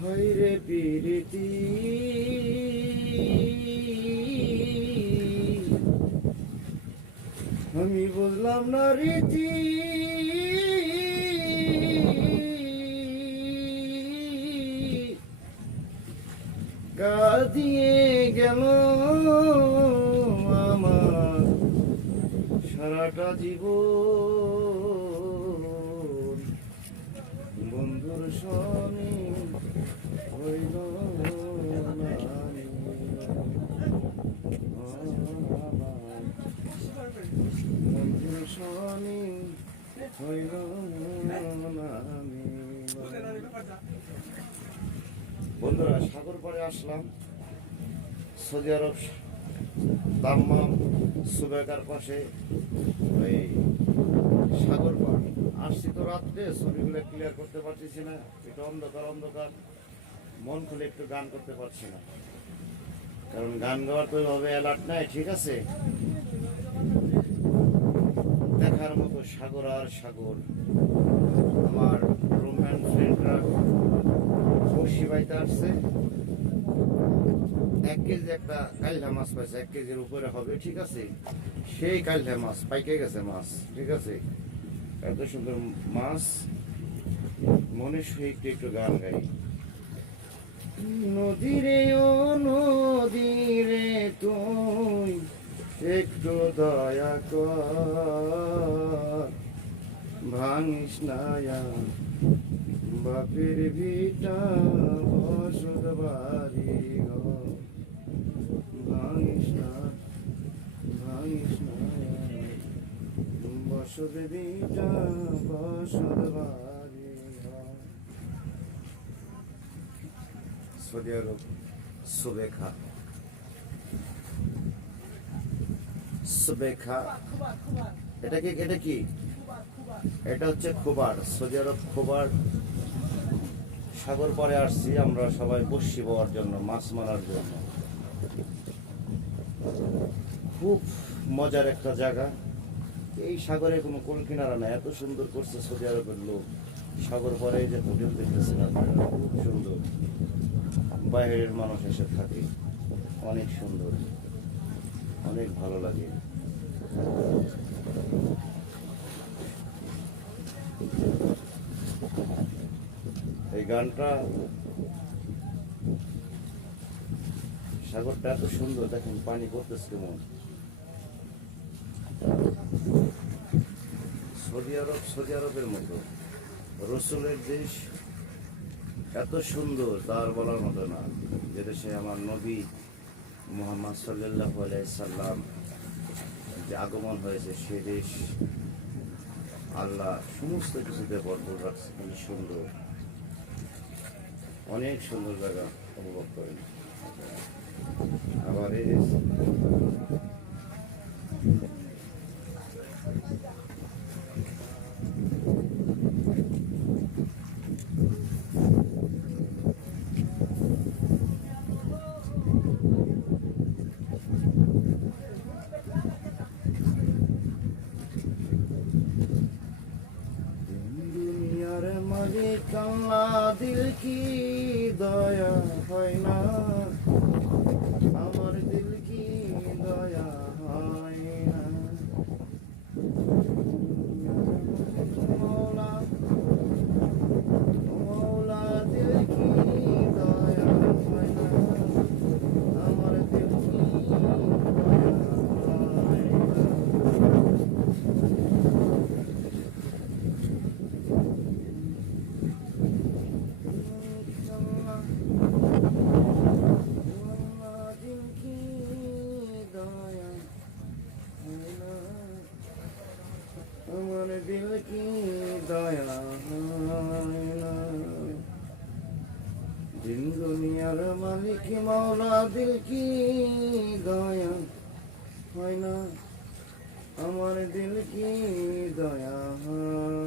হইরে পিরিতি আমি বুঝলাম না রীতি কাঁদিয়ে গেল আমার সারাটা জীবন বন্ধুর সনে হইল না বন্ধুর সনে হইল না। বন্ধুরা সাগর পাড়ে আসলাম, সৌদি আরব দাম্মাম সুবেকার পাশে ওই সাগর পাড় আসছি। তো রাত্রে ছবিগুলো ক্লিয়ার করতে পারতেছি না, এটা অন্ধকার অন্ধকার, মন খুলে একটু গান করতে পারছি না, কারণ গান গাওয়ার তো ওইভাবে অ্যালার্ট নাই। ঠিক আছে, দেখার মতো সাগর আর সাগর। আমার রোম্যান ফ্রেন্ডরা বসি বাইতে আসছে, 1 কেজি একটা কাইল্লা মাছ পাইছে, 1 কেজির উপরে হবে। ঠিক আছে, সেই কাইল্লা মাছ পাইকে গেছে মাছ। ঠিক আছে, এত সুন্দর মাছ, মনে সহিত একটু গান গাই। নদীরে ও নদীরে তুই একটু দয়া কর, ভাঙিস না বাপের ভিটা বসত বাড়ি ঘর, ভাঙিস না বসত ভিটা বসত বাড়ি ঘর। সৌদি আরব সুবেখা, সুবেখা এটা কি? এটা হচ্ছে খোবার, সৌদি আরব খোবার। সাগর পাড়ে আসছি আমরা সবাই বসি বওয়ার জন্য, মাছ মারার জন্য। খুব মজার একটা জায়গা। এই সাগরে কোনো কোল কিনারা না, এত সুন্দর করছে সৌদি আরবের লোক। সাগর পাড়ে যে হোটেল দেখতেছেন আপনারা, খুব সুন্দর। বাইরের মানুষ এসে থাকে, অনেক সুন্দর, অনেক ভালো লাগে। এই গানটা, সাগরটা এত সুন্দর, দেখেন পানি পড়তেছে কেমন। সৌদি আরবের মতো রসুলের দেশ, এত সুন্দর তার বলার মতো না। যে দেশে আমার নবী মুহাম্মদ সাল্লাল্লাহু আলাইহি সাল্লাম যে আগমন হয়েছে, সে দেশ আল্লাহ সমস্ত কিছুতে বরকত রাখছে। খুবই সুন্দর, অনেক সুন্দর জায়গা অনুভব করেন। আবার দুনিয়ার মালিক আল্লাহ, দিল কি দয়া হয় না, আমার দিল কি দয়া হয় না। মৌলা মৌলা দিল কি দয়া হয় না, আমার দিল কি দয়া হয় না। আমার দিল কি দয়া হয় না, দিন দুনিয়ার মালিক মাওলা, দিল কি দয়া হয় না, আমার দিল কি দয়া হয়।